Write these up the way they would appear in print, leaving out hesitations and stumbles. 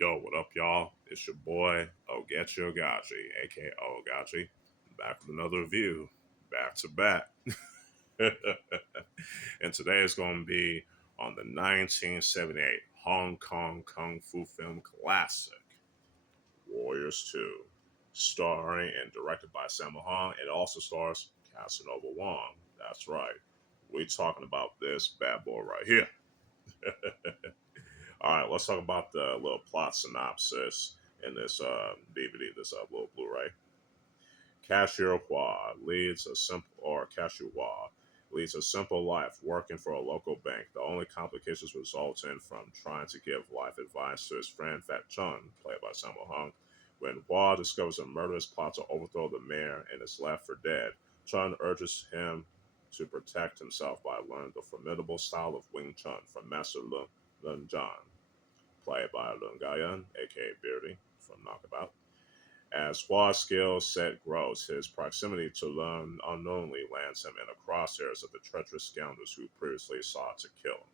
Yo, what up, y'all? It's your boy, Oaghaji, aka Oaghaji, back with another review, back to back. And today is going to be on the 1978 Hong Kong Kung Fu film classic, Warriors 2, starring and directed by Sammo. It also stars Casanova Wong. That's right. We're talking about this bad boy right here. All right, let's talk about the little plot synopsis in this DVD, this little Blu-ray. Cashier Hua leads a simple, or Cashier Hua leads a simple life working for a local bank. The only complications resulting from trying to give life advice to his friend Fat Chun, played by Sammo Hung. When Hua discovers a murderous plot to overthrow the mayor and is left for dead, Chun urges him to protect himself by learning the formidable style of Wing Chun from Master Leung Jan, played by Leung aka Beardy from Knockabout. As Hua's skill set grows, his proximity to Leung unknowingly lands him in the crosshairs of the treacherous scoundrels who previously sought to kill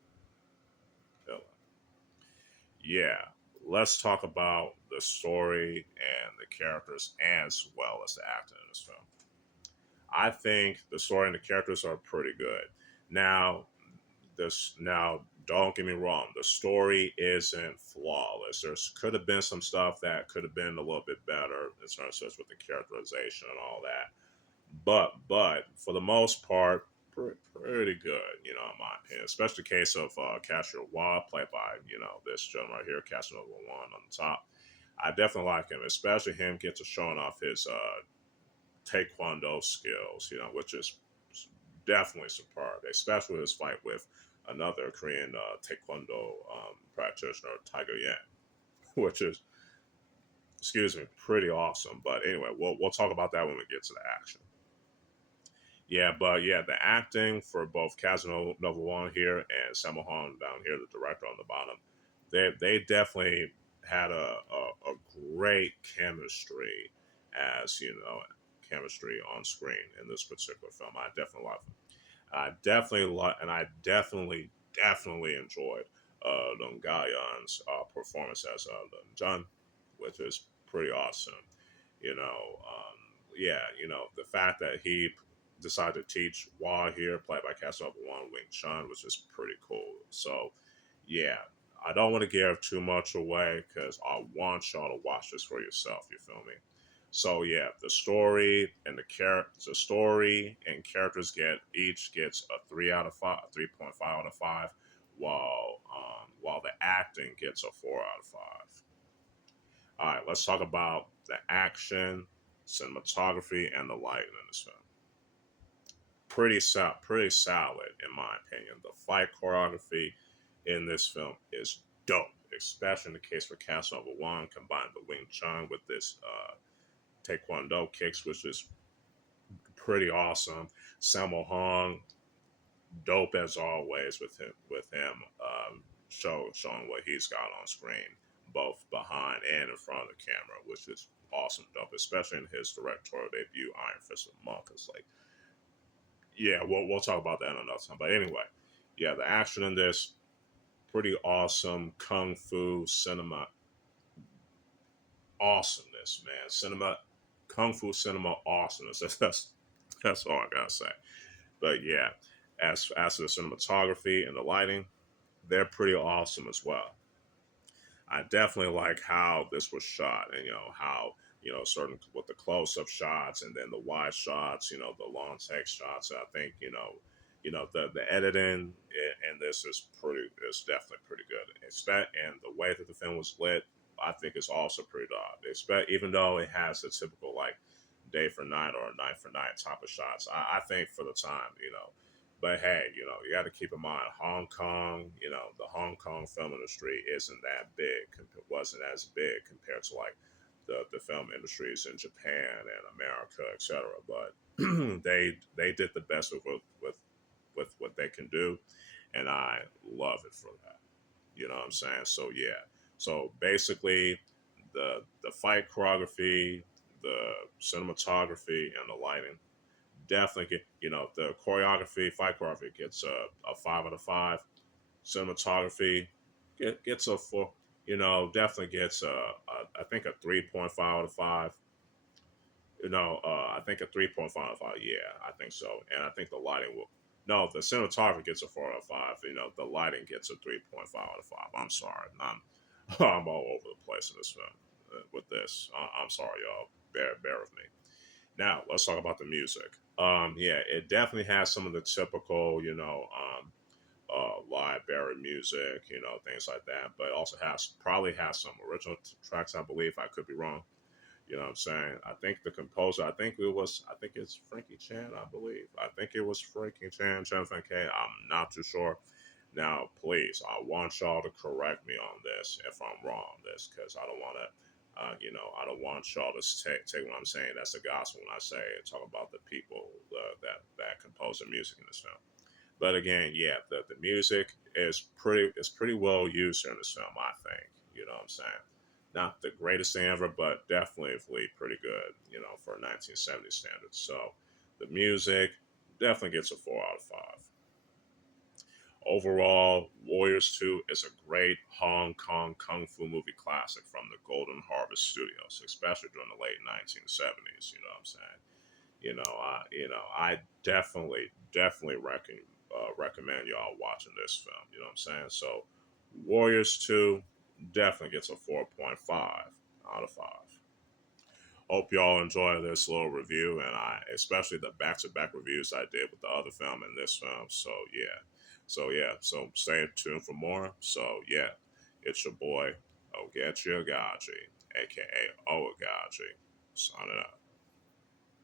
him. Yeah, let's talk about the story and the characters as well as the acting in this film. I think the story and the characters are pretty good. Now, don't get me wrong, the story isn't flawless. There's could have been some stuff that could have been a little bit better in terms of with the characterization and all that. But for the most part, pretty good, in my opinion. Especially the case of Cashier Wah, played by this gentleman right here, Casanova One on the top. I definitely like him, especially him get to showing off his taekwondo skills, which is definitely superb, especially his fight with another Korean taekwondo practitioner, Tiger Yan, which is, excuse me, pretty awesome. But anyway, we'll talk about that when we get to the action. Yeah, but yeah, the acting for both Casanova One here and Sammo Hung down here, the director on the bottom, they definitely had a great chemistry as chemistry on screen in this particular film. I definitely love it. I definitely enjoyed Leung Gayan's performance as Leung Jun, which is pretty awesome. Yeah, the fact that he decided to teach Hua here, played by Casanova Wang Wing Chun, was just pretty cool. So, yeah, I don't want to give too much away because I want y'all to watch this for yourself. You feel me? So yeah, the story and characters each gets a 3 out of 5, 3.5 out of 5, while the acting gets a 4 out of 5. All right, let's talk about the action, cinematography, and the lighting in this film. Pretty solid in my opinion. The fight choreography in this film is dope, especially in the case for Casanova Wang, combined the Wing Chun with this taekwondo kicks, which is pretty awesome. Sammo Hung, dope as always with him showing what he's got on screen, both behind and in front of the camera, which is awesome dope, especially in his directorial debut, Iron Fist of Monk. It's like, yeah, we'll talk about that another time. But anyway, yeah, the action in this pretty awesome. Kung fu cinema awesomeness, man. Kung fu cinema awesomeness. That's all I gotta say. But yeah, as to the cinematography and the lighting, they're pretty awesome as well. I definitely like how this was shot, and how certain with the close up shots and then the wide shots, the long take shots. I think the editing in this is definitely pretty good. And the way that the film was lit, I think is also pretty dog. Even though it has the typical like day for night or night for night type of shots, I think for the time, but hey, you got to keep in mind Hong Kong. The Hong Kong film industry isn't that big. Wasn't as big compared to like the film industries in Japan and America, etc. But they did the best with what they can do, and I love it for that. You know what I'm saying? So yeah. So basically, the fight choreography, the cinematography, and the lighting definitely get the fight choreography gets a 5 out of 5. Cinematography gets a 4. definitely gets I think a 3.5 out of 5. I think a 3.5 out of 5. Yeah, I think so. And I think the lighting will. No, the cinematography gets a 4 out of 5. The lighting gets a 3.5 out of 5. I'm sorry. I'm all over the place in this film with this. I'm sorry, y'all. Bear with me. Now, let's talk about the music. Yeah, it definitely has some of the typical, library music, things like that. But it also probably has some original tracks, I believe. I could be wrong. You know what I'm saying? I think the composer, I think it's Frankie Chan, I believe. I think it was Frankie Chan, Chen Fan K. I'm not too sure. Now, please, I want y'all to correct me on this if I'm wrong on this, because I don't want to, I don't want y'all to take what I'm saying. That's the gospel when I say talk about the people that compose the music in this film. But again, yeah, the music is pretty well used in this film, I think. You know what I'm saying? Not the greatest thing ever, but definitely pretty good, for 1970 standards. So the music definitely gets a 4 out of 5. Overall, Warriors 2 is a great Hong Kong kung fu movie classic from the Golden Harvest Studios, especially during the late 1970s. You know what I'm saying? I definitely recommend y'all watching this film. You know what I'm saying? So, Warriors 2 definitely gets a 4.5 out of 5. Hope y'all enjoy this little review, and I especially the back-to-back reviews I did with the other film and this film. So stay tuned for more. So yeah, it's your boy Oaghaji, aka Oaghaji, signing out.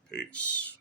Peace.